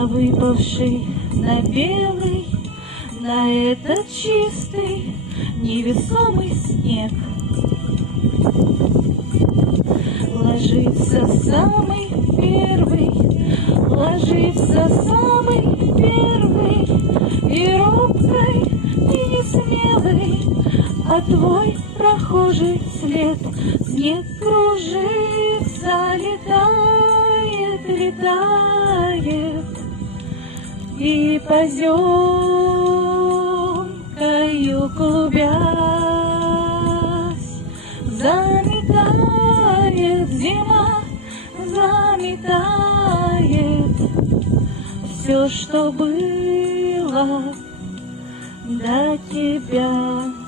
на выпавший, на белый, на этот чистый невесомый снег ложится самый первый, ложится самый первый, и робкой, и несмелый, а твой прохожий след. Снег кружится, летает, летает, и поземкою клубясь заметает зима, заметает все, что было до тебя.